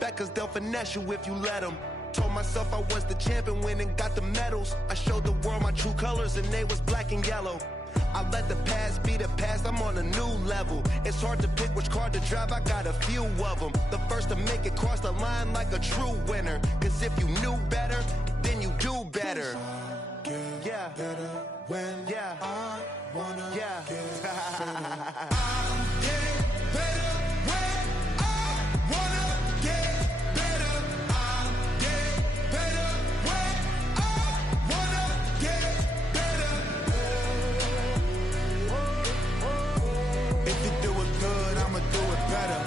respect, cause they'll finesse you if you let them. Told myself I was the champion, went and got the medals. I showed the world my true colors and they was black and yellow. I let the past be the past, I'm on a new level. It's hard to pick which car to drive, I got a few of them. The first to make it cross the line like a true winner. Cause if you knew better, then you do better. Yeah, better when I wanna get better. I'll get better when I wanna get better. I'll get better when I wanna get better. If you do it good, I'ma do it better.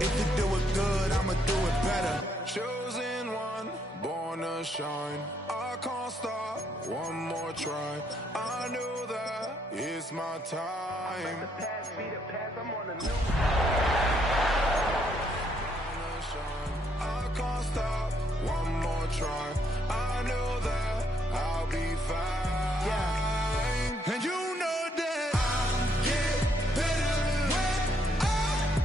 If you do it good, I'ma do it better. Chosen one, born to shine. I can't stop, one more try. I know that it's my time. The past be the past, I'm on a new. I can't stop, one more try. I know that I'll be fine. Yeah. And you know that I'll get better when I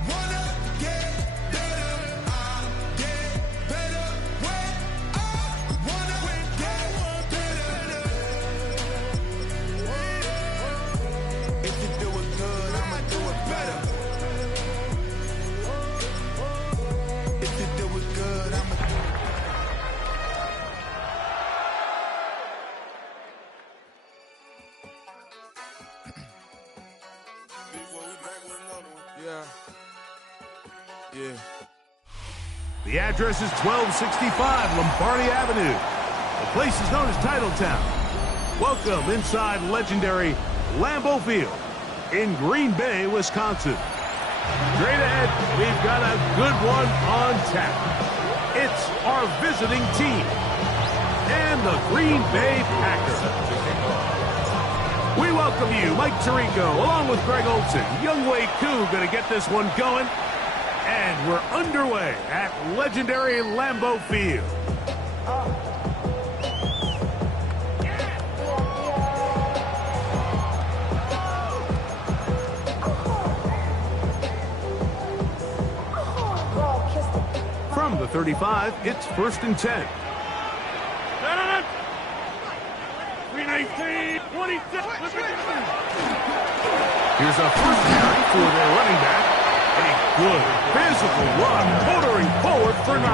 wanna get better. I'll get better when I wanna get better. If you do it good, I'ma do it better. If you do it good, I'ma do it better. Yeah. The address is 1265 Lombardi Avenue. The place is known as Titletown. Welcome inside legendary Lambeau Field in Green Bay, Wisconsin. Straight ahead, we've got a good one on tap. It's our visiting team and the Green Bay Packers. We welcome you, Mike Tirico, along with Greg Olson. Youngwei Koo going to get this one going. And we're underway at legendary Lambeau Field. From the 35, it's 1st and 10. 319, 26. Here's a first carry for the running back. A good physical run, motoring forward for 9.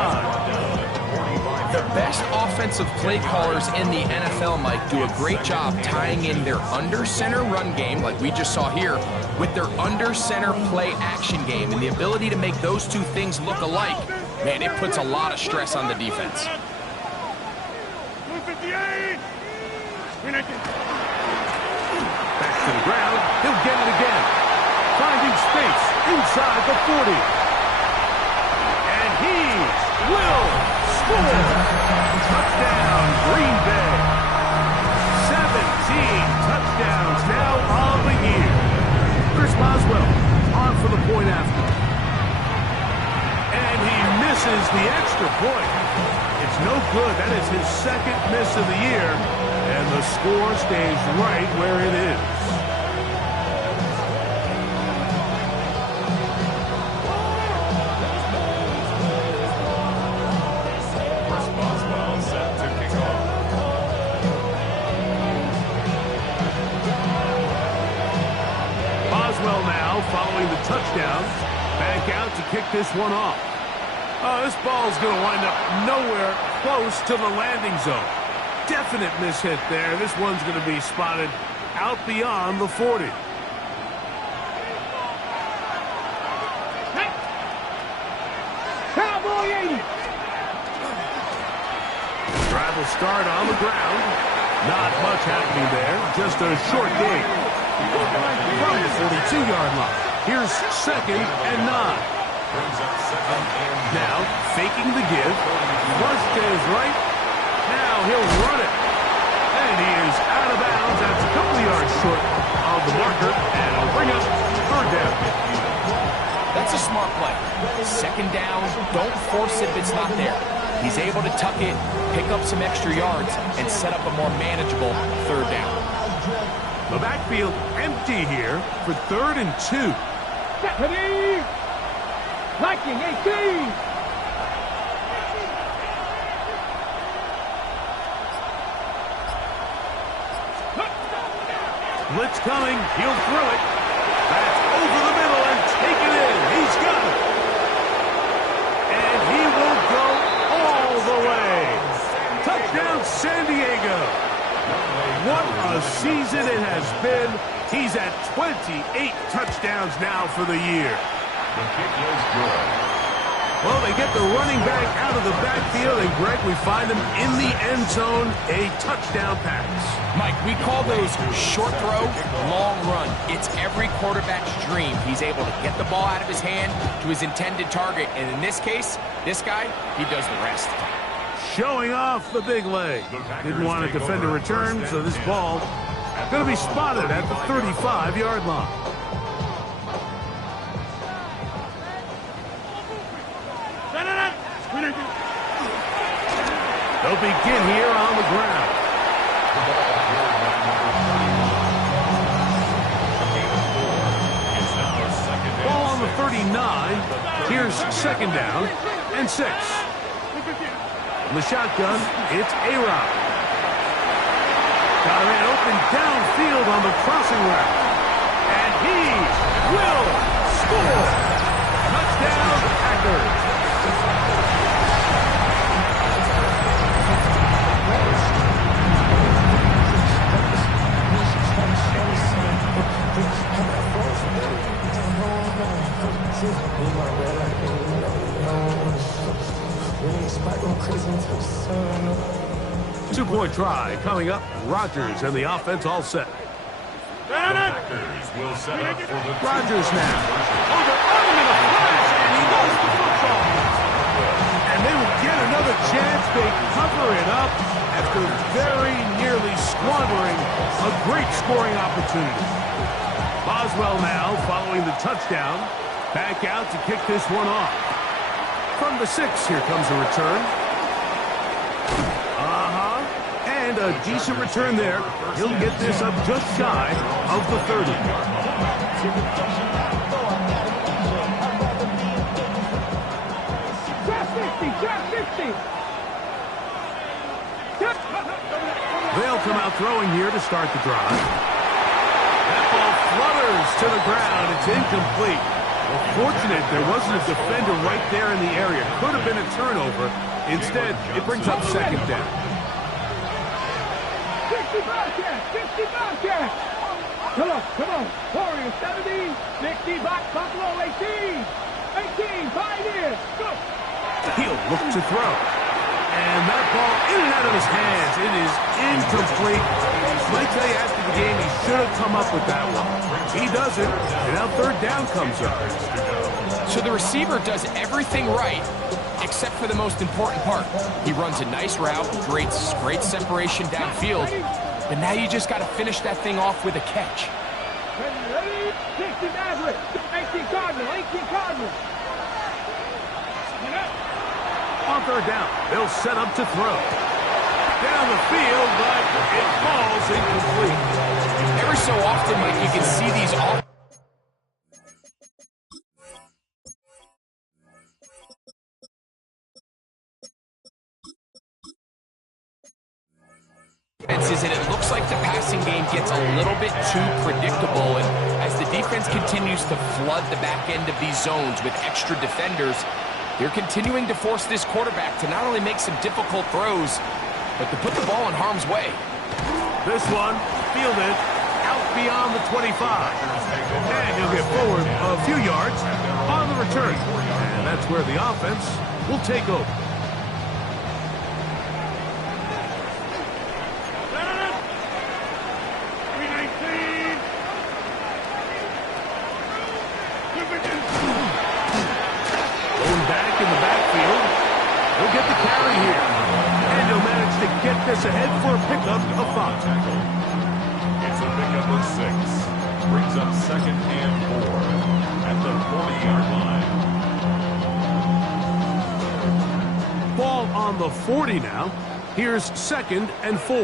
The best offensive play callers in the NFL, Mike, do a great job tying in their under-center run game, like we just saw here, with their under-center play action game. And the ability to make those two things look alike, man, it puts a lot of stress on the defense. Back to the ground, he'll get it again. Finding space inside the 40. And he will score. Touchdown, Green Bay. 17 touchdowns now on the year. Chris Boswell on for the point after. And he misses the extra point. It's no good. That is his second miss of the year. And the score stays right where it is. Following the touchdown, back out to kick this one off. Oh, this ball's going to wind up nowhere close to the landing zone. Definite mishit there. This one's going to be spotted out beyond the 40. Cowboy 80. Drive will start on the ground. Not much happening there. Just a short game. From the 42-yard line. Here's 2nd and 9. Now, faking the give. Flush to his right. Now he'll run it. And he is out of bounds. That's a couple of yards short of the marker. And it'll bring up 3rd down. That's a smart play. 2nd down, don't force it if it's not there. He's able to tuck it, pick up some extra yards, and set up a more manageable 3rd down. The backfield empty here for 3rd and 2. Viking 18. Blitz coming. He'll throw it. That's over the middle and take it in. He's got it. And he will go all the way. Touchdown, San Diego. What a season it has been. He's at 28 touchdowns now for the year. The kick is good. Well, they get the running back out of the backfield, and Greg, we find him in the end zone, a touchdown pass. Mike, we call those short throw, long run. It's every quarterback's dream. He's able to get the ball out of his hand to his intended target, and in this case, this guy, he does the rest. Showing off the big leg. Didn't want to defend a return, so this ball going to be spotted at the 35-yard line. They'll begin here on the ground. Ball on the 39. Here's second down and 6. In the shotgun, it's A-Rod. Got a man open downfield on the crossing route. And he will score. Touchdown, Packers. Two-point try coming up. Rodgers and the offense all set. Packers will set up for the Rodgers now. Oh, they're on him in a flash, and he knows the football. And they will get another chance. They cover it up after very nearly squandering a great scoring opportunity. Boswell now following the touchdown. Back out to kick this one off. From the 6, here comes a return. And a decent return there. He'll get this up just shy of the 30. They'll come out throwing here to start the drive. That ball flutters to the ground. It's incomplete. Well, fortunate there wasn't a defender right there in the area. Could have been a turnover. Instead, it brings up second down. 60 Bobcats! 60 Bobcats! Come on. Warriors 70, 60 Buffalo 18. 18, 5 in. Go! He'll look to throw. And that ball in and out of his hands. It is incomplete. Might tell you after the game he should have come up with that one. He doesn't, and now third down comes up. So the receiver does everything right, except for the most important part. He runs a nice route, great separation downfield, but now you just got to finish that thing off with a catch. Ready? 60 Maverick, 18 Cardinal, 18 Cardinal. On third down, they'll set up to throw. Down the field, but it falls incomplete. Every so often, Mike, you can see these off. And it looks like the passing game gets a little bit too predictable, and as the defense continues to flood the back end of these zones with extra defenders, they're continuing to force this quarterback to not only make some difficult throws, but to put the ball in harm's way. This one, fielded out beyond the 25. And he'll get forward a few yards on the return. And that's where the offense will take over. Get this ahead for a pickup of 5. It's a pickup of 6. Brings up second and 4 at the 40-yard line. Ball on the 40 now. Here's second and 4.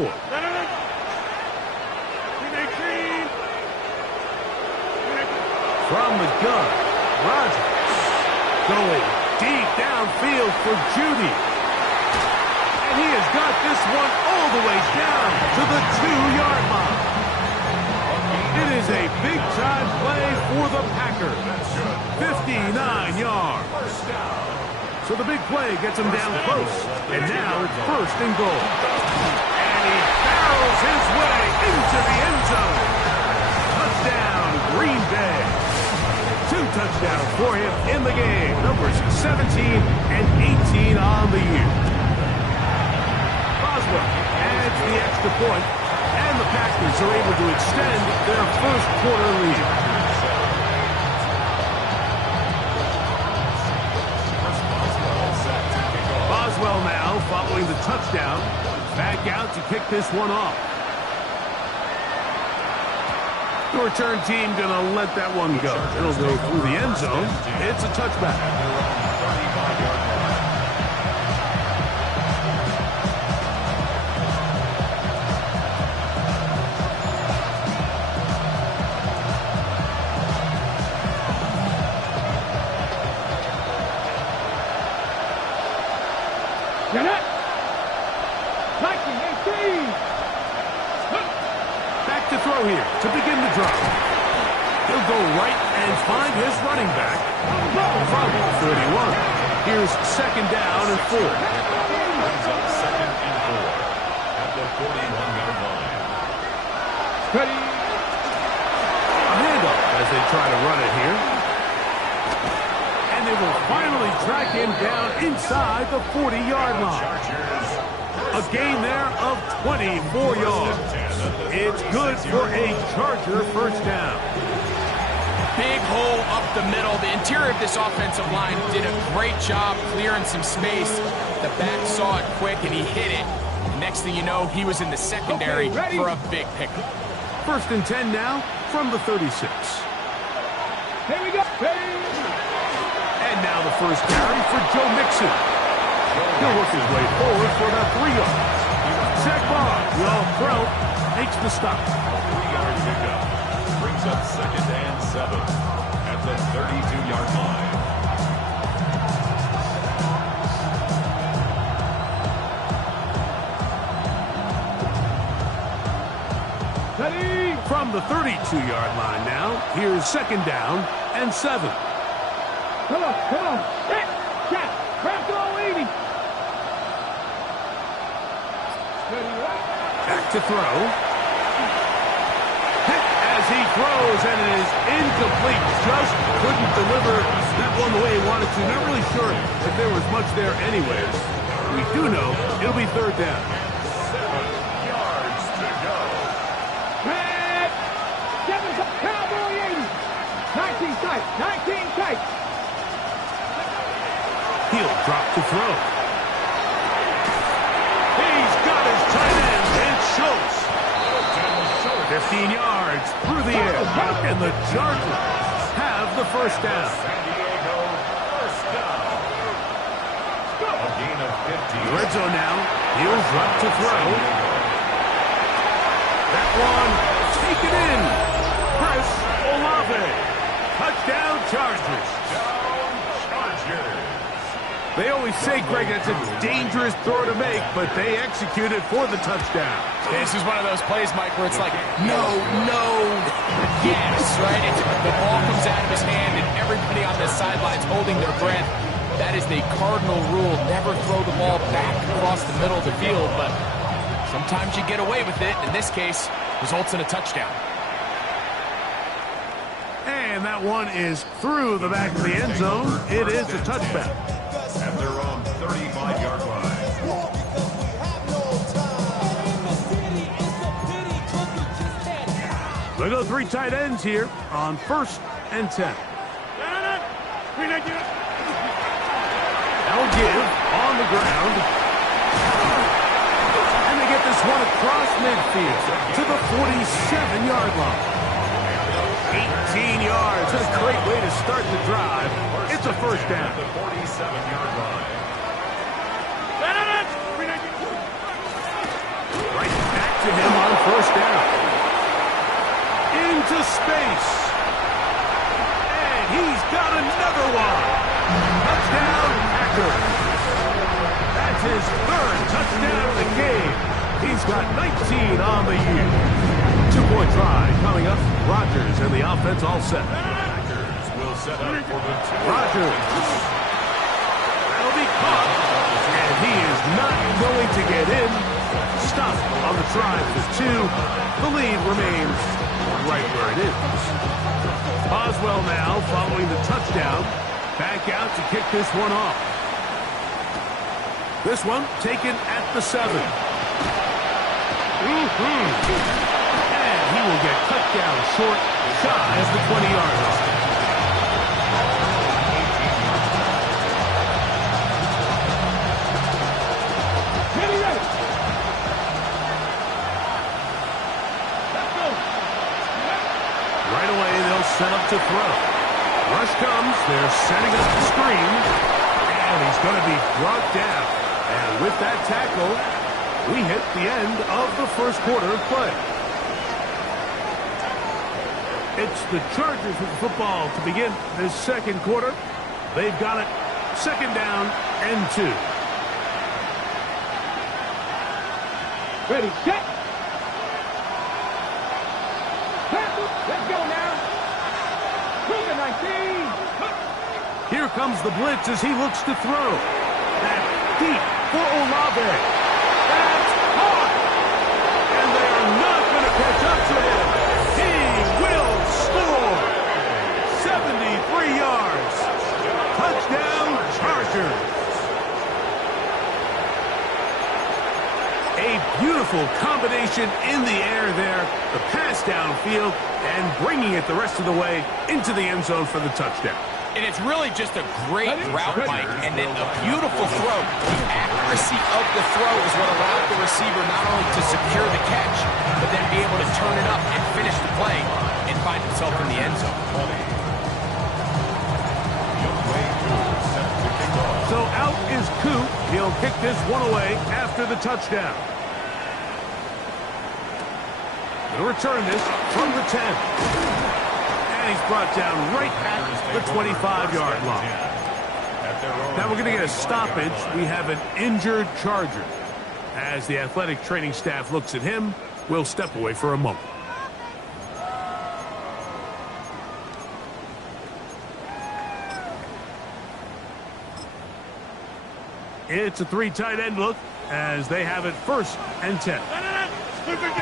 From the gun, Rodgers. Going deep downfield for Judy. And he has got this one all the way down to the 2-yard line. It is a big-time play for the Packers. 59 yards. So the big play gets him down close. And now it's 1st and goal. And he barrels his way into the end zone. Touchdown, Green Bay. 2 touchdowns for him in the game. Numbers 17 and 18 on the year. Boswell adds the extra point, and the Packers are able to extend their first quarter lead. Boswell now following the touchdown. Back out to kick this one off. The return team going to let that one go. It'll go through the end zone. It's a touchback. Get it! 19, 18! Back to throw here to begin the drive. He'll go right and find his running back from 31. Here's 2nd down and 4. Brings up 2nd and 4 at the 41-yard line. Ready! A handoff as they try to run it here. And they will finally track him down inside the 40-yard line. A gain there of 24 yards. It's good for a Charger 1st down. Big hole up the middle. The interior of this offensive line did a great job clearing some space. The back saw it quick, and he hit it. The next thing you know, he was in the secondary for a big pickup. 1st and 10 now from the 36. Here we go! Ready! And now the first carry for Joe Mixon. He'll work his way forward for about 3 yards. Zach Barr, the All-Pro, makes the stop. 3-yard pickup. Brings up 2nd and 7 at the 32-yard line. Ready! From the 32-yard line now, here's 2nd down and 7. Come on, come on! Hit! Check! Craft all 80! Ready, right? Back to throw. Hit as he throws, and it is incomplete. Just couldn't deliver that one the way he wanted to. Not really sure if there was much there anyways. We do know it'll be 3rd down. 7 yards to go. Red! 7 Cowboy 80! 19 tight! 19 tight! He'll drop to throw. He's got his tight end, and Schultz. 15 yards through the air, and the Chargers have the 1st down. San Diego 1st down. A gain of 50. Red zone now. He'll drop to throw. That one taken in. Chris Olave. Touchdown Chargers. Chargers. They always say, Greg, that's a dangerous throw to make, but they executed for the touchdown. This is one of those plays, Mike, where it's like, no, yes, right? The ball comes out of his hand, and everybody on the sidelines holding their breath. That is the cardinal rule. Never throw the ball back across the middle of the field, but sometimes you get away with it. In this case, results in a touchdown. And that one is through the back of the end zone. It is a touchback. At their own 35-yard line. They go 3 tight ends here on 1st and 10. They'll give on the ground. And they get this one across midfield to the 47-yard line. 18 yards. A great way to start the drive. It's a 1st down. The 47-yard line. Right back to him on 1st down. Into space. And he's got another one. He's got 19 on the year. Two-point try coming up. Rodgers and the offense all set. Packers will set up for the two. Rodgers. That'll be caught. And he is not going to get in. Stop on the try for two. The lead remains right where it is. Boswell now following the touchdown. Back out to kick this one off. This one taken at the 7. And he will get cut down short, shy of the 20-yard line. Right away, they'll set up to throw. Rush comes. They're setting up the screen. And he's going to be brought down. And with that tackle, we hit the end of the first quarter of play. It's the Chargers with the football to begin this second quarter. They've got it. Second down and 2. Ready, set. Let's go now. Move it, 19. Here comes the blitz as he looks to throw. That deep for Olave. That's hard. And they are not going to catch up to him. He will score. 73 yards. Touchdown, Chargers. A beautiful combination in the air there. The pass downfield and bringing it the rest of the way into the end zone for the touchdown. And it's really just a great route, Mike, and then a beautiful throw. The accuracy of the throw is what allowed the receiver not only to secure the catch, but then be able to turn it up and finish the play and find himself in the end zone. So out is Coop. He'll kick this one away after the touchdown. He'll return this from the 10. And he's brought down right at the 25-yard line. Now we're going to get a stoppage. We have an injured Charger. As the athletic training staff looks at him, we'll step away for a moment. It's a 3 tight end look as they have it 1st and 10. Look at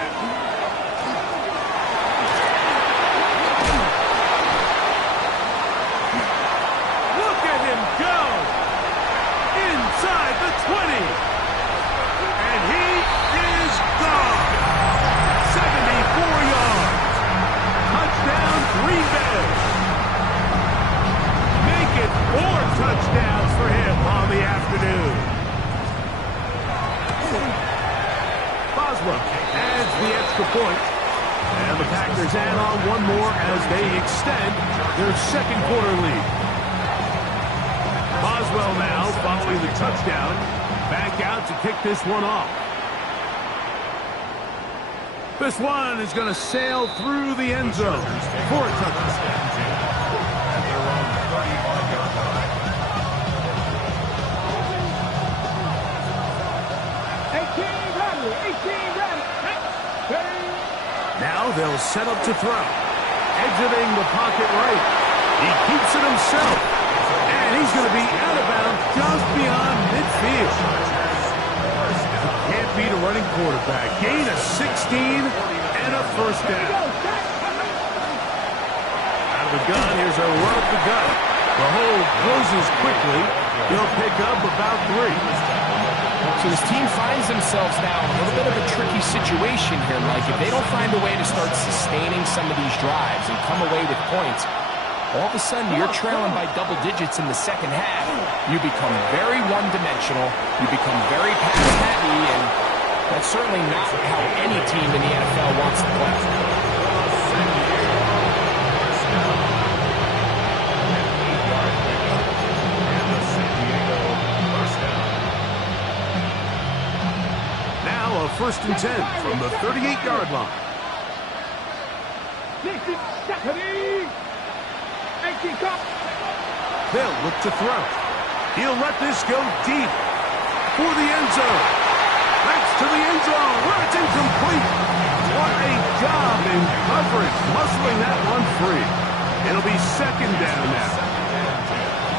him go! Inside the 20. And he is gone. 74 yards. Touchdown, Green Bay. Make it 4 touchdowns for him on the afternoon. Boswell adds the extra point. And the Packers add on one more as they extend their second quarter lead. Boswell now following the touchdown. Back out to kick this one off. This one is going to sail through the end zone for a touchdown. At their own 35-yard line. 18 ready. Now they'll set up to throw. Exiting the pocket right. He keeps it himself. And he's going to be out of bounds just beyond midfield. Can't beat a running quarterback. Gain of 16 and a first down. Out of the gun, here's a run up the gut. The hole closes quickly. He'll pick up about 3. So this team finds themselves now in a little bit of a tricky situation here, Mike. If they don't find a way to start sustaining some of these drives and come away with points, all of a sudden you're trailing by double digits in the second half. You become very one-dimensional. You become very pass-heavy, and that's certainly not how any team in the NFL wants to play. Now a 1st and 10 from the 38-yard line. They'll look to throw. He'll let this go deep for the end zone. Thanks to the end zone, where it's incomplete. What a job in coverage, muscling that one free. It'll be second down now.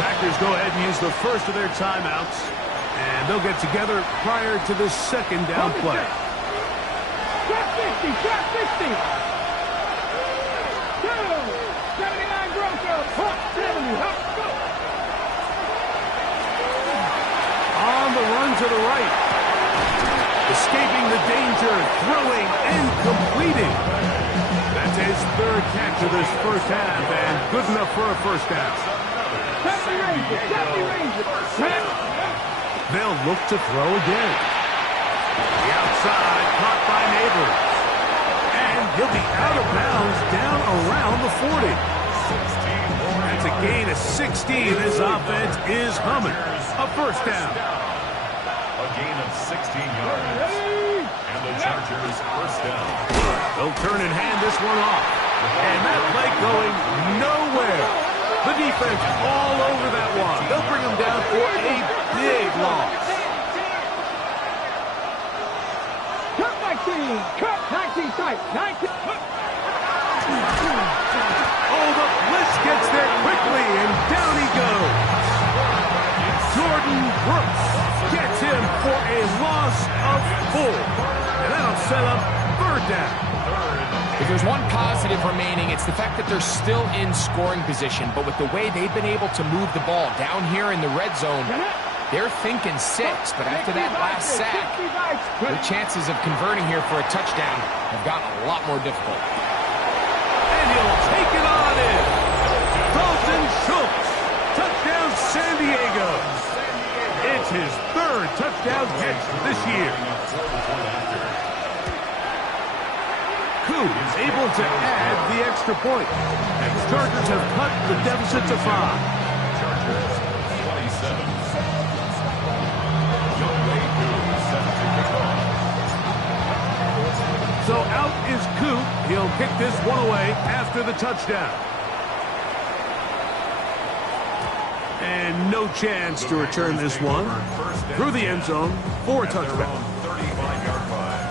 Packers go ahead and use the first of their timeouts, and they'll get together prior to the second down play. Shot 50, shot 50. 79 Broncos, hot 70, hot, go. On the run to the right. Escaping the danger, throwing and completing. That's his third catch of this first half, and good enough for a first down. 70 Rangers. They'll look to throw again. The outside, caught by Neighbors. And he'll be out of bounds down around the 40. That's a gain of 16. This offense is humming. A first down. A gain of 16 yards. And the Chargers first down. They'll turn and hand this one off. And that play going nowhere. The defense all over that one. They'll bring him down for a big loss. Cut 19, cut 19 tight, 19. Oh, the blitz gets there quickly, and down he goes. Jordan Brooks gets him for a loss of 4. And that'll set up third down. If there's one positive remaining, it's the fact that they're still in scoring position. But with the way they've been able to move the ball down here in the red zone, they're thinking 6. But after that last sack, their chances of converting here for a touchdown have gotten a lot more difficult. And he'll take it on in. Dalton Schultz. Touchdown San Diego. It's his third touchdown catch this year. Koo is able to add the extra point. And the Chargers have cut the deficit to 5. Chargers 27. Youngway Koo set to kick off. So out is Koo. He'll kick this one away after the touchdown. And no chance to return this one through the end zone for a touchdown. 35-yard line.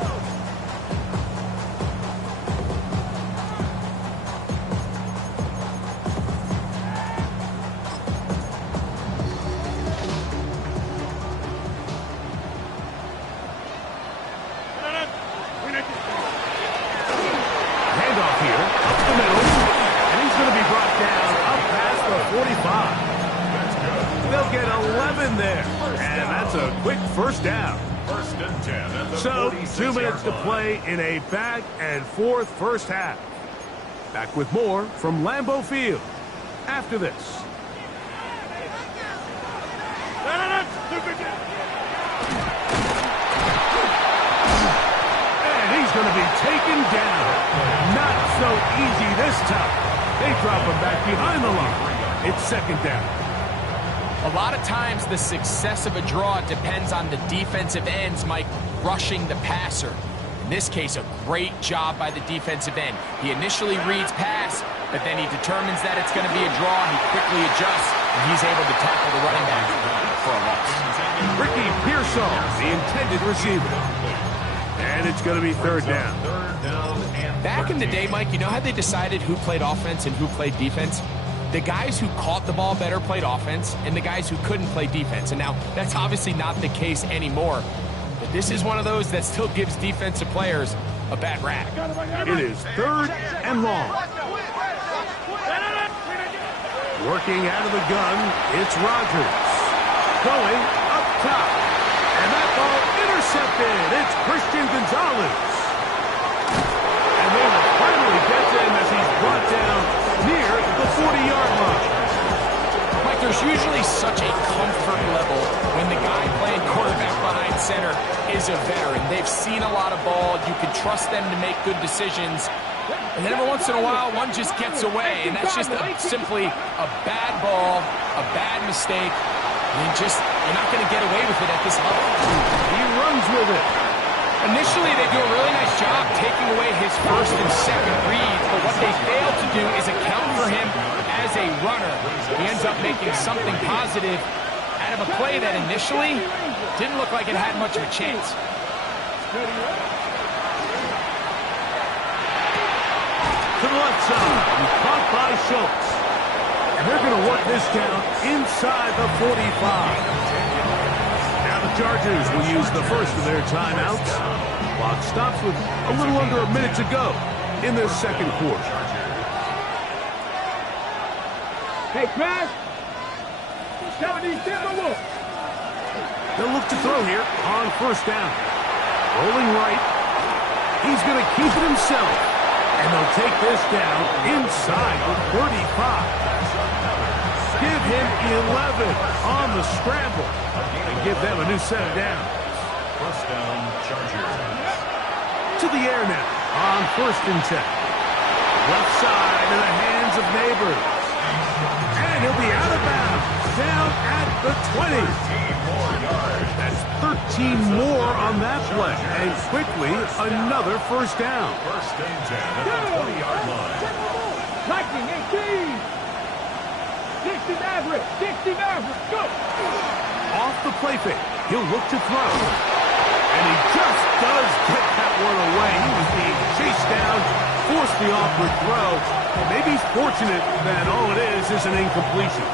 Handoff here, up the middle, and he's going to be brought down up past the 45. They'll get 11 there, and that's a quick first down. First and 10 at the So, 2 minutes to 46-yard line. play in a back-and-forth first half. Back with more from Lambeau Field after this. And he's going to be taken down. Not so easy this time. They drop him back behind the line. It's second down. A lot of times the success of a draw depends on the defensive ends, Mike, rushing the passer. In this case, a great job by the defensive end. He initially reads pass, but then he determines that it's going to be a draw. He quickly adjusts, and he's able to tackle the running back for a loss. Ricky Pearsall, the intended receiver. And it's going to be third down. Back in the day, Mike, you know how they decided who played offense and who played defense? The guys who caught the ball better played offense, and the guys who couldn't play defense. And now, that's obviously not the case anymore. But this is one of those that still gives defensive players a bad rap. It is third and long. Working out of the gun, it's Rodgers. Going up top. And that ball intercepted. It's Christian Gonzalez. And they will finally get to him as he's brought down near the 40-yard line. Mike, there's usually such a comfort level when the guy playing quarterback behind center is a veteran. They've seen a lot of ball. You can trust them to make good decisions. And then every once in a while, one just gets away. And that's just simply a bad ball, a bad mistake. And you're not going to get away with it at this level. He runs with it. Initially, they do a really nice job taking away his first and second reads, but what they fail to do is account for him as a runner. He ends up making something positive out of a play that initially didn't look like it had much of a chance. To the left side, he's caught by Schultz. And they're going to work this down inside the 45. Now the Chargers will use the first of their timeouts. Clock stops with a little under a minute to go in the second quarter. Hey, Crash. 70 Timberwolves. They'll look to throw here on first down. Rolling right. He's going to keep it himself. And they'll take this down inside the 35. Give him 11 on the scramble. And give them a new set of downs. First down, Chargers. To the air now on first and 10. Left side in the hands of Neighbors. And he'll be out of bounds. Down at the 20. That's 13 more on that play. And quickly, another first down. First and 10 at the 20-yard line. Lightning 18. 60 Maverick. 60 Maverick. Go. Off the play fake. He'll look to throw. And he just does get that one away. He was being chased down, forced the awkward throw. Maybe he's fortunate that all it is an incompletion.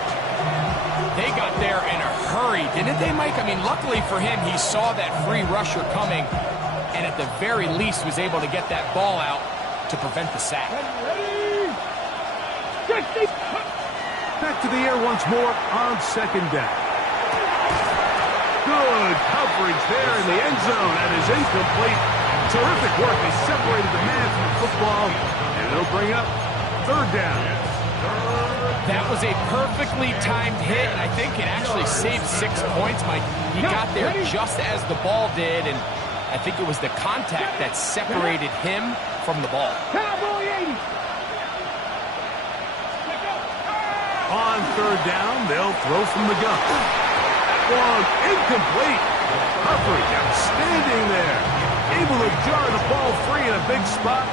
They got there in a hurry, didn't they, Mike? I mean, luckily for him, he saw that free rusher coming and at the very least was able to get that ball out to prevent the sack. Ready. 60. Back to the air once more on second down. Good coverage there in the end zone. That is incomplete. Terrific work. They separated the man from the football, and they'll bring up third down. That was a perfectly timed hit, and I think it actually saved 6 points, Mike. He got there just as the ball did, and I think it was the contact that separated him from the ball. Cowboy 80. On third down, they'll throw from the gun. That one incomplete. Coverage outstanding there. Able to jar the ball free in a big spot,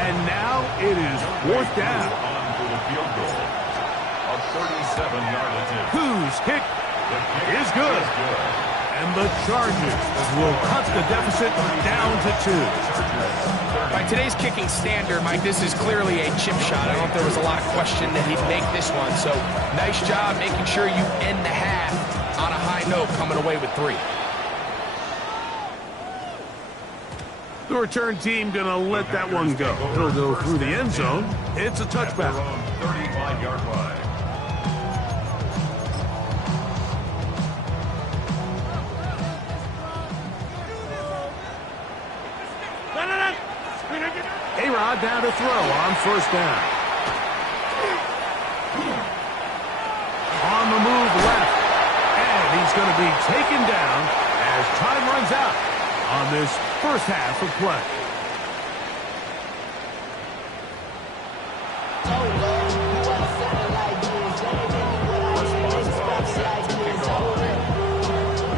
and now it is fourth down. On for the field goal. A 37-yard attempt. Whose kick is good. And the Chargers will cut the deficit down to 2. By today's kicking standard, Mike, this is clearly a chip shot. I don't know if there was a lot of question that he'd make this one. So nice job making sure you end the half on a high note, coming away with 3. The return team going to let that one go. It'll go through the end zone. It's a touchback. 35-yard line. A-Rod down to throw on first down. On the move left. And he's going to be taken down as time runs out on this first half of play.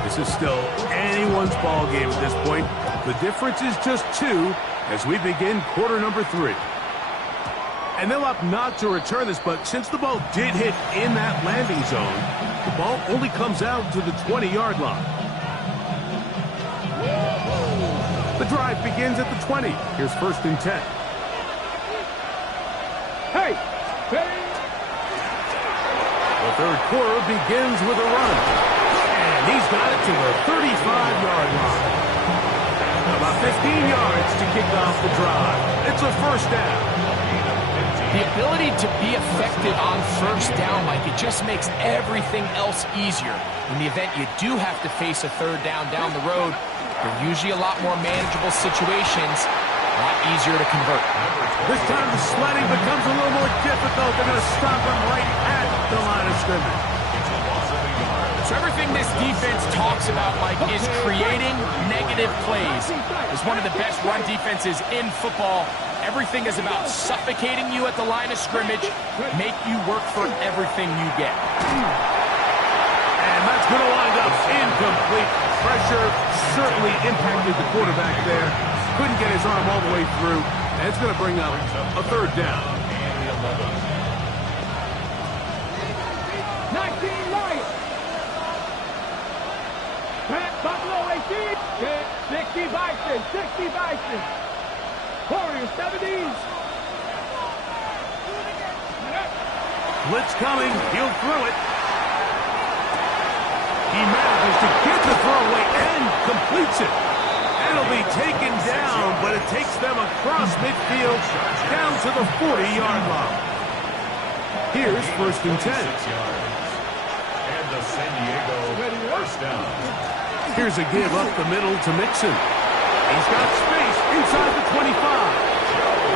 This is still anyone's ball game at this point. The difference is just 2 as we begin quarter number 3. And they'll opt not to return this, but since the ball did hit in that landing zone, the ball only comes out to the 20-yard line. The drive begins at the 20. Here's first and 10. Hey! The third quarter begins with a run. And he's got it to the 35-yard line. About 15 yards to kick off the drive. It's a first down. The ability to be effective on first down, Mike, it just makes everything else easier. In the event you do have to face a third down the road, they're usually a lot more manageable situations, a lot easier to convert. This time the sledding becomes a little more difficult. They're going to stop him right at the line of scrimmage. So everything this defense talks about, Mike, is creating negative plays. It's one of the best run defenses in football. Everything is about suffocating you at the line of scrimmage, make you work for everything you get. And that's going to wind up incomplete. Pressure certainly impacted the quarterback there. Couldn't get his arm all the way through. And it's going to bring up a third down. 19 Lions. Buffalo 18. 60 Bison, 60 Bison. Warriors 70. Blitz coming. He'll throw it. He manages to get the throwaway and completes it. It'll be taken down, but it takes them across midfield down to the 40-yard line. Here's 1st and 10. And the San Diego first down. Here's a give up the middle to Mixon. He's got space inside the 25.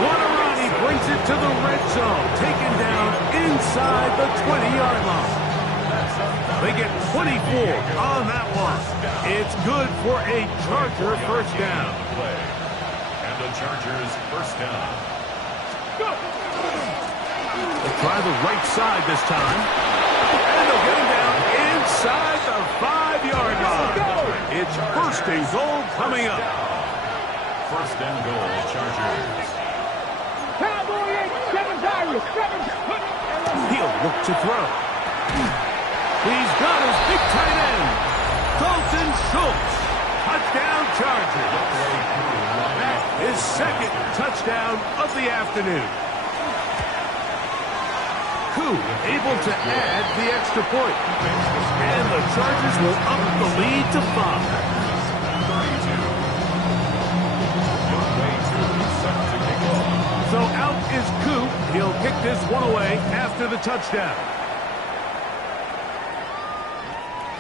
What a run. He brings it to the red zone. Taken down inside the 20-yard line. They get 24 on that one. It's good for a Charger first down. And the Chargers first down. They'll try the right side this time. And they'll get him down inside the 5-yard line. It's 1st and goal coming up. 1st and goal, Chargers. Cowboy 8, 7 Tigers, 7. He'll look to throw. He's got his big tight end, Dalton Schultz. Touchdown Chargers. His 2nd touchdown of the afternoon. Koo able to add the extra point. And the Chargers will up the lead to 5. So out is Koo. He'll kick this one away after the touchdown.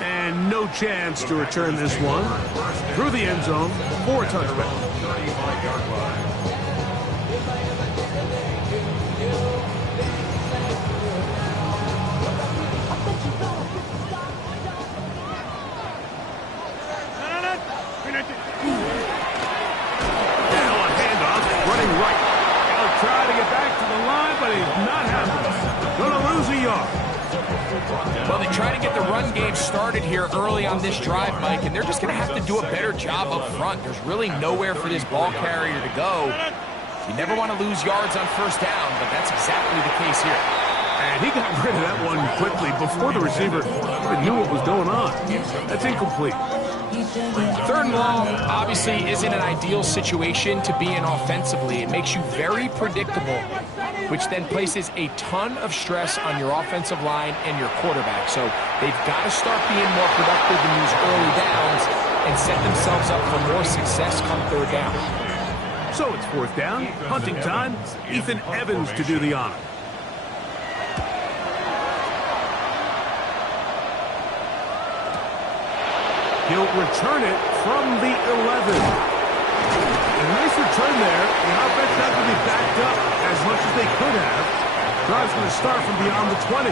And no chance to return this one. Through the end zone for a touchback. Now a handoff, running right. He'll try to get back to the line, but he's not having it. Gonna lose a yard. Well, they try to get the run game started here early on this drive, Mike, and they're just going to have to do a better job up front. There's really nowhere for this ball carrier to go. You never want to lose yards on 1st down, but that's exactly the case here. And he got rid of that one quickly before the receiver even knew what was going on. That's incomplete. 3rd and long obviously isn't an ideal situation to be in offensively. It makes you very predictable, which then places a ton of stress on your offensive line and your quarterback. So they've got to start being more productive in these early downs and set themselves up for more success come 3rd down. So it's 4th down, hunting time. Ethan Evans to do the honor. He'll return it from the 11. A nice return there. The offense not going to be backed up as much as they could have. Drive's going to start from beyond the 20.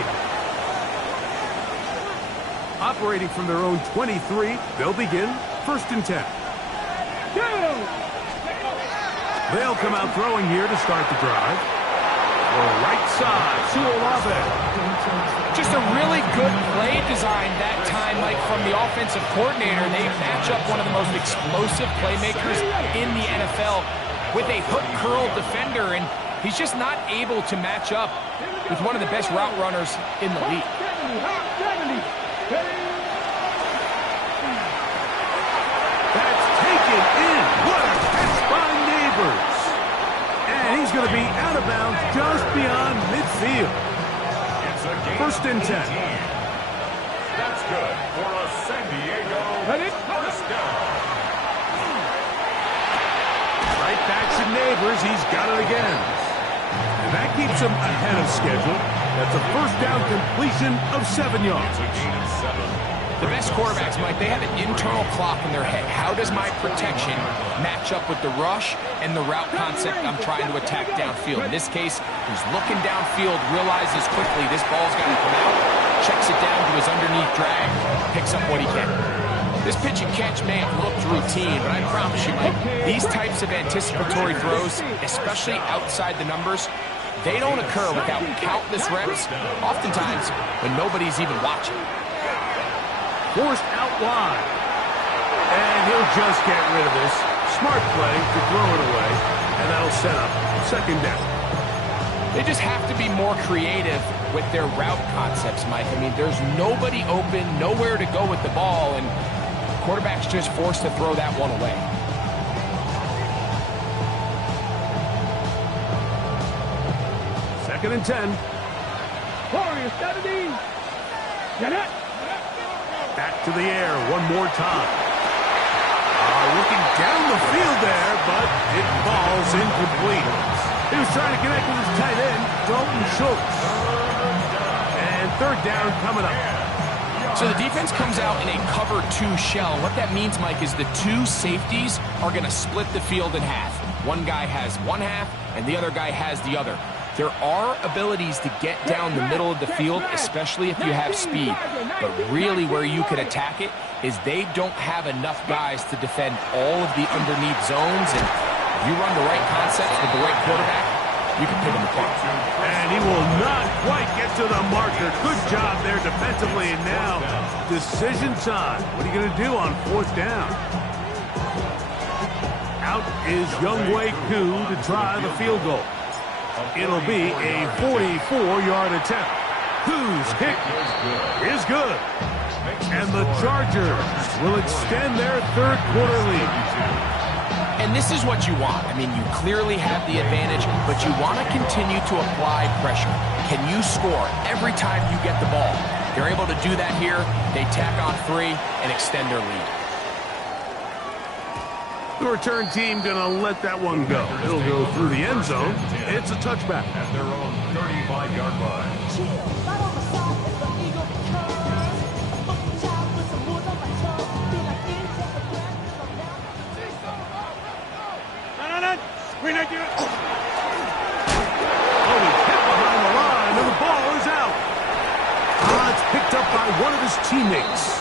Operating from their own 23, they'll begin 1st and 10. They'll come out throwing here to start the drive. For right side, Olave. Just a really good play design that time, Mike, from the offensive coordinator. They match up one of the most explosive playmakers in the NFL with a hook curl defender, and he's just not able to match up with one of the best route runners in the league. That's taken in. What a catch by Neighbors. And he's going to be out of bounds just beyond midfield. 1st and 10. That's good for a San Diego first down. Right back to Neighbors. He's got it again. And that keeps him ahead of schedule. That's a 1st down completion of 7 yards. The best quarterbacks, Mike, they have an internal clock in their head. How does my protection match up with the rush and the route concept I'm trying to attack downfield? In this case, he's looking downfield, realizes quickly this ball's got to come out, checks it down to his underneath drag, picks up what he can. This pitch and catch may have looked routine, but I promise you, Mike, these types of anticipatory throws, especially outside the numbers, they don't occur without countless reps, oftentimes when nobody's even watching. Forced out wide. And he'll just get rid of this. Smart play to throw it away. And that'll set up 2nd down. They just have to be more creative with their route concepts, Mike. I mean, there's nobody open, nowhere to go with the ball, and quarterback's just forced to throw that one away. Second and 10. Warriors 70. Get it. Back to the air one more time. Looking down the field there, but it falls incomplete. He was trying to connect with his tight end, Dalton Schultz. And third down coming up. So the defense comes out in a cover 2 shell. What that means, Mike, is the 2 safeties are going to split the field in half. One guy has one half, and the other guy has the other. There are abilities to get down the middle of the field, especially if you have speed. But really where you could attack it is they don't have enough guys to defend all of the underneath zones. And if you run the right concepts with the right quarterback, you can pick them apart. And he will not quite get to the marker. Good job there defensively. And now, decision time. What are you going to do on fourth down? Out is Younghoe Koo to try the field goal. It'll be a 44-yard attempt. Koo's kick is good. And the Chargers will extend their third quarter lead. And this is what you want. I mean, you clearly have the advantage, but you want to continue to apply pressure. Can you score every time you get the ball? They're able to do that here. They tack on 3 and extend their lead. The return team going to let that one go. It'll go through the end zone. It's a touchback. At their own 35-yard line. Oh, he's hit behind the line, and the ball is out. It's picked up by one of his teammates.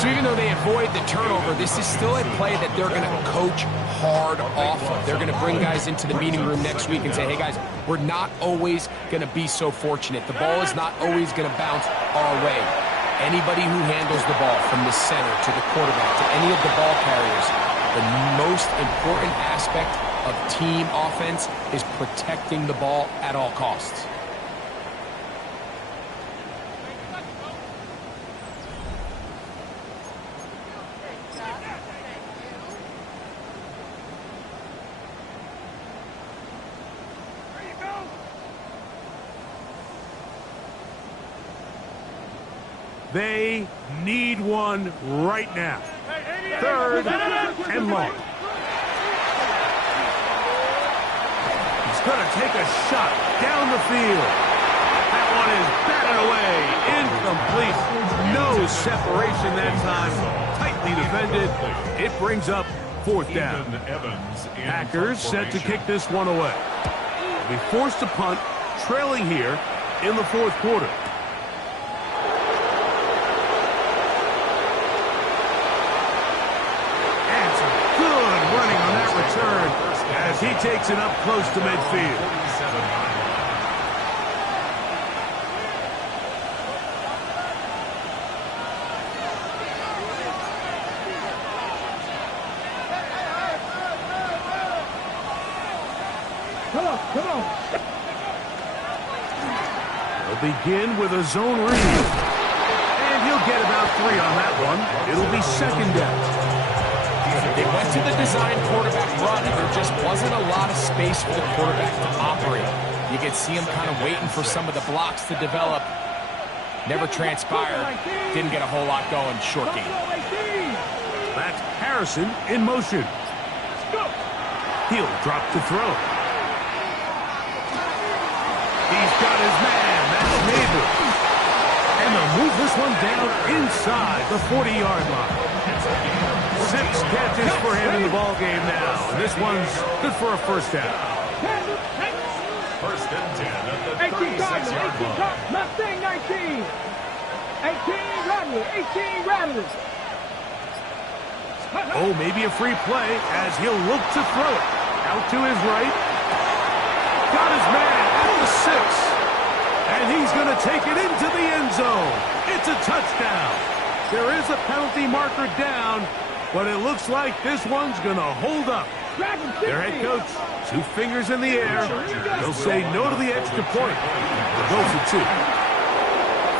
So even though they avoid the turnover, this is still a play that they're going to coach hard off of. They're going to bring guys into the meeting room next week and say, hey, guys, we're not always going to be so fortunate. The ball is not always going to bounce our way. Anybody who handles the ball from the center to the quarterback to any of the ball carriers, the most important aspect of team offense is protecting the ball at all costs. They need one right now. Third and long. He's going to take a shot down the field. That one is batted away. Incomplete. No separation that time. Tightly defended. It brings up fourth down. Packers set to kick this one away. They'll be forced to punt, trailing here in the fourth quarter. Return as he takes it up close to midfield. Come on. They'll begin with a zone read. And he'll get about 3 on that one. It'll be second down. They went to the design quarterback run, and there just wasn't a lot of space for the quarterback to operate. You could see him kind of waiting for some of the blocks to develop. Never transpired. Didn't get a whole lot going. Short game. That's Harrison in motion. He'll drop to throw. He's got his man. That's Neighbor. And they'll move this one down inside the 40-yard line. 6 catches for him in the ball game now. And this one's good for a first down. First and 10 at the 36-yard line. Mustang 19. 18 Rattlers. Oh, maybe a free play as he'll look to throw it. Out to his right. Got his man at the 6. And he's going to take it into the end zone. It's a touchdown. There is a penalty marker down, but it looks like this one's going to hold up. Their head coach, 2 fingers in the air. They'll say no to the extra point. They'll go for 2.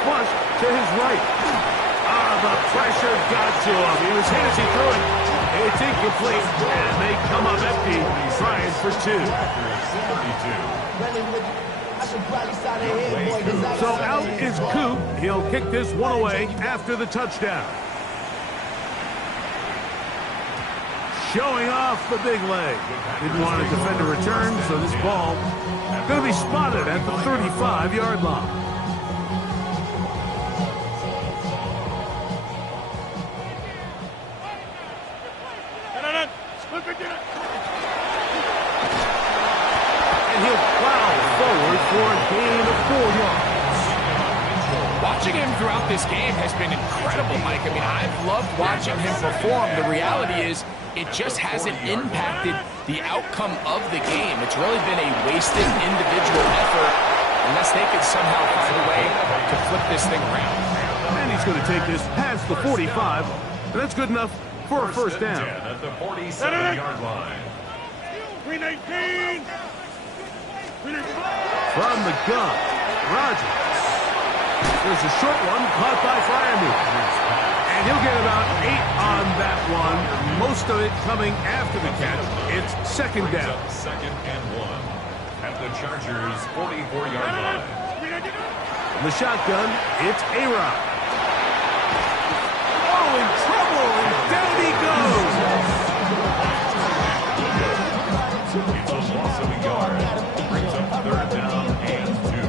Flush to his right. The pressure got to him. He was hit as he threw it. It's incomplete, and they come up empty, trying for 2. So out is Coop. He'll kick this one away after the touchdown. Showing off the big leg. Didn't want to defend a return, so this ball going to be spotted at the 35-yard line. And he'll plow forward for a gain of 4 yards. Watching him throughout this game has been incredible, Mike. I mean, I've loved watching him perform. The reality is it just hasn't impacted the outcome of the game. It's really been a wasted individual effort unless they could somehow find a way to flip this thing around. And he's going to take this past the 45, and that's good enough for a first down. At the 47-yard line. 319. From the gun, Rodgers. There's a short one caught by Fryermuth. And he'll get about 8 on that one. Most of it coming after the catch. It's second down. Second and 1 at the Chargers' 44-yard line. In the shotgun, it's A-Rod. Oh, in trouble, and down he goes. It's a loss of a yard. Brings up third down and 2.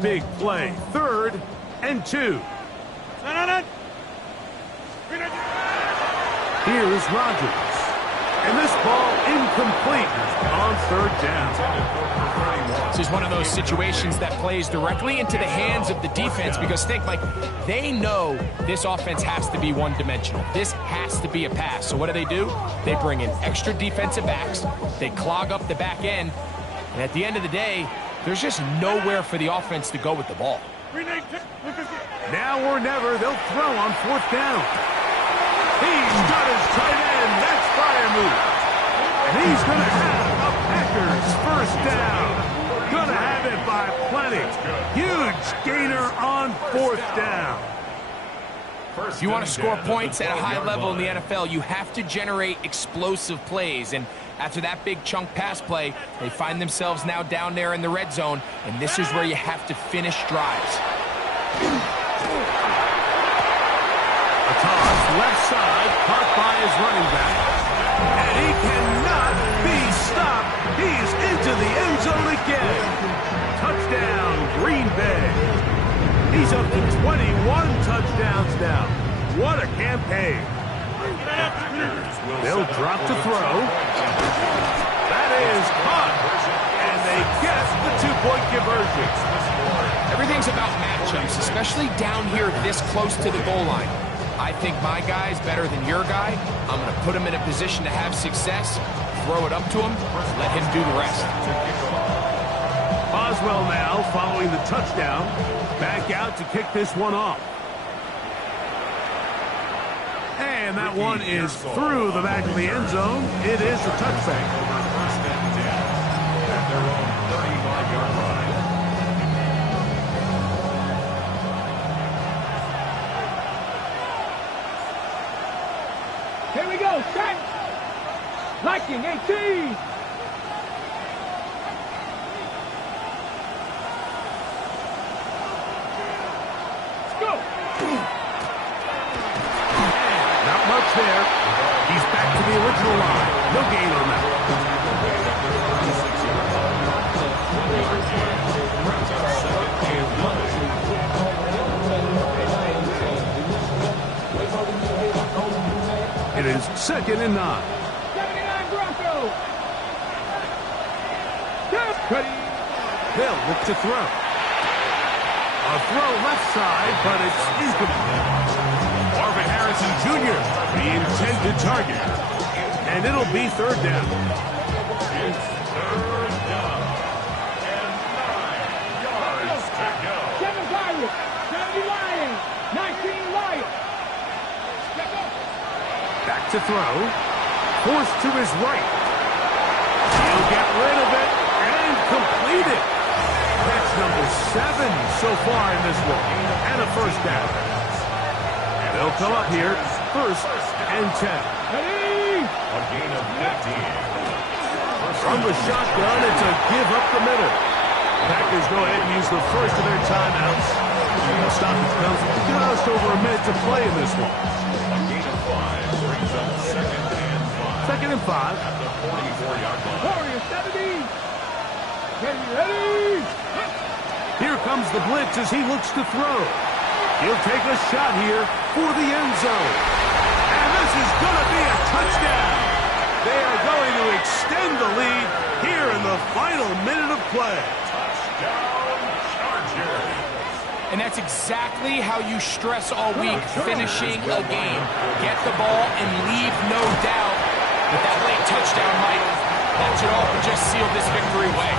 Big play. 3rd and 2. Here's Rodgers. And this ball incomplete on 3rd down. This is one of those situations that plays directly into the hands of the defense because think, Mike, they know this offense has to be one-dimensional. This has to be a pass. So what do? They bring in extra defensive backs. They clog up the back end. And at the end of the day, there's just nowhere for the offense to go with the ball. Now or never, they'll throw on 4th down. He's got his tight end. That's Fryermuth. And he's going to have a Packers first down. Going to have it by plenty. Huge gainer on 4th down. If you want to score points at a high level in the NFL, you have to generate explosive plays. And after that big chunk pass play, they find themselves now down there in the red zone, and this is where you have to finish drives. A toss left side, caught by his running back. And he cannot be stopped. He's into the end zone again. Touchdown, Green Bay. He's up to 21 touchdowns now. What a campaign. They'll drop to throw. That is caught. And they get the 2-point conversion. Everything's about matchups, especially down here this close to the goal line. I think my guy's better than your guy. I'm going to put him in a position to have success, throw it up to him, let him do the rest. Boswell now following the touchdown. Back out to kick this one off. And that one is through the back of the end zone. It is a touchback. First and 10 at their own 35-yard line. Here we go, set. Viking 18. Let's go. Not much there. He's back to the original line. No gain on that. It is 2nd and 9. 79 Broncos. They'll look to throw. A throw left side, but it's incomplete. Marvin Harrison Jr., the intended target. And it'll be 3rd down. It's 3rd down. And 9 yards to go. 7 Pirates. 70 Lions. 19 Lions. Back to throw. Forced to his right. He'll get rid of it and complete it. That's number 7 so far in this one. And a first down. They'll come up here, 1st and 10. A gain of 15. From the shotgun, it's a give up the middle. Packers go ahead and use the first of their timeouts. The stoppage comes with just over a minute to play in this one. A gain of 5 brings up 2nd and 5. 2nd and 5. At the 44-yard line. Warriors 70. Ready. Here comes the blitz as he looks to throw. He'll take a shot here for the end zone. And this is going to be a touchdown. They are going to extend the lead here in the final minute of play. Touchdown, Chargers. And that's exactly how you stress all week, finishing a game. Get the ball and leave no doubt. With that late touchdown, Mike, that should all just seal this victory away.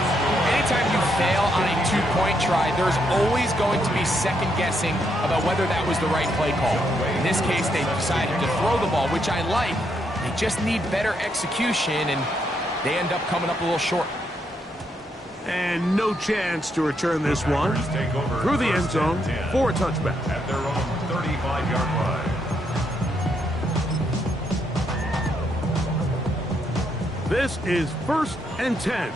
Anytime you fail on a 2-point try, there's always going to be second guessing about whether that was the right play call. In this case, they decided to throw the ball, which I like. They just need better execution, and they end up coming up a little short. And no chance to return this one through the end zone for a touchback. At their own 35-yard line. This is 1st and 10.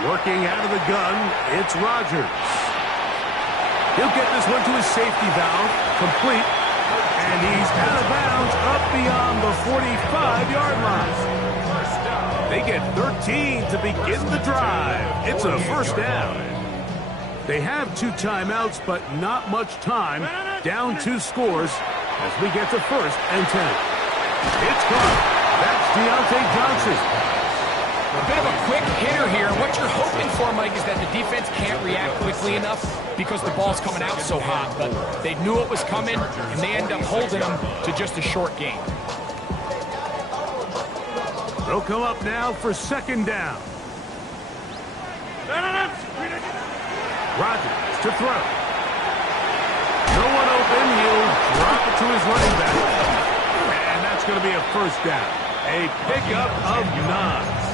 Working out of the gun, it's Rodgers. He'll get this one to his safety valve, complete, and he's out of bounds up beyond the 45-yard line. They get 13 to begin the drive. It's a first down. They have 2 timeouts, but not much time. Down 2 scores as we get to 1st and 10. It's caught. That's Deontay Johnson. A bit of a quick hitter here. What you're hoping for, Mike, is that the defense can't react quickly enough because the ball's coming out so hot. But they knew it was coming, and they end up holding them to just a short game. They'll come up now for 2nd down. Rodgers to throw. No one open. He'll drop it to his running back. And that's going to be a first down. A pickup of 9.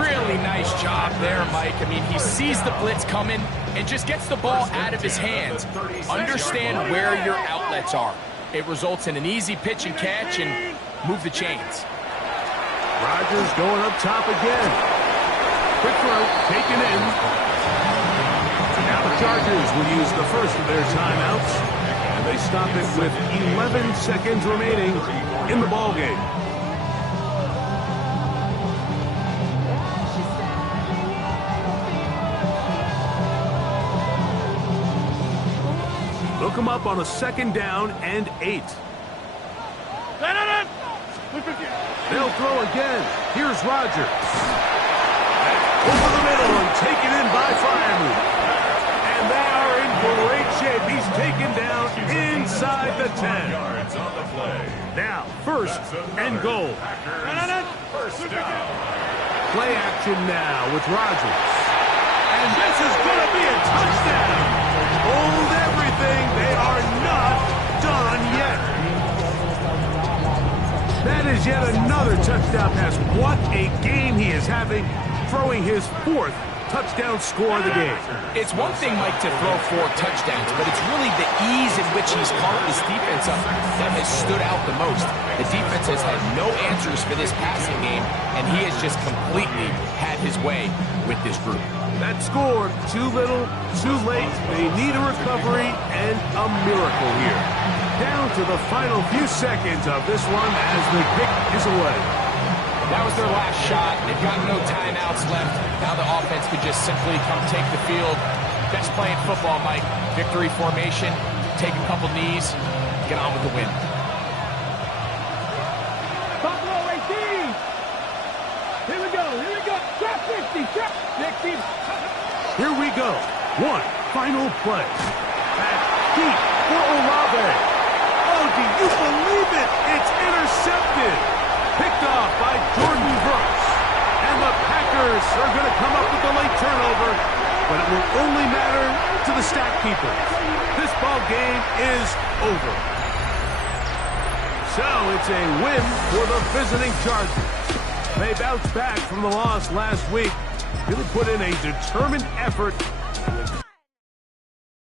Really nice job there, Mike. I mean, he sees the blitz coming and just gets the ball out of his hands. Understand where your outlets are. It results in an easy pitch and catch and move the chains. Rodgers going up top again. Quick throw, taken in. Now the Chargers will use the first of their timeouts, and they stop it with 11 seconds remaining in the ballgame. They'll come up on a 2nd down and 8. They'll throw again. Here's Rodgers. Over the middle and taken in by Freiermuth. And they are in great shape. He's taken down inside the 10. Yards on the play. Now, 1st and goal. First down. Play action now with Rodgers. And this is going to be a touchdown. Hold everything. They are not done yet. That is yet another touchdown pass. What a game he is having, throwing his 4th touchdown score of the game. It's one thing, Mike, to throw 4 touchdowns, but it's really the ease in which he's caught this defense up that has stood out the most. The defense has had no answers for this passing game, and he has just completely had his way with this group. That score, too little, too late. They need a recovery and a miracle here. Down to the final few seconds of this one as the kick is away. That was their last shot. They've got no timeouts left. Now the offense could just simply come take the field. Best play in football, Mike. Victory formation, take a couple knees, get on with the win. Buffalo 18. Here we go. Trap 50. Trap 60. Here we go. One final play. That's deep for Olave. Oh, do you believe it? It's intercepted. Picked off by Jordan Brooks. And the Packers are going to come up with the late turnover, but it will only matter to the stat keepers. This ball game is over. So it's a win for the visiting Chargers. They bounced back from the loss last week. Really put in a determined effort.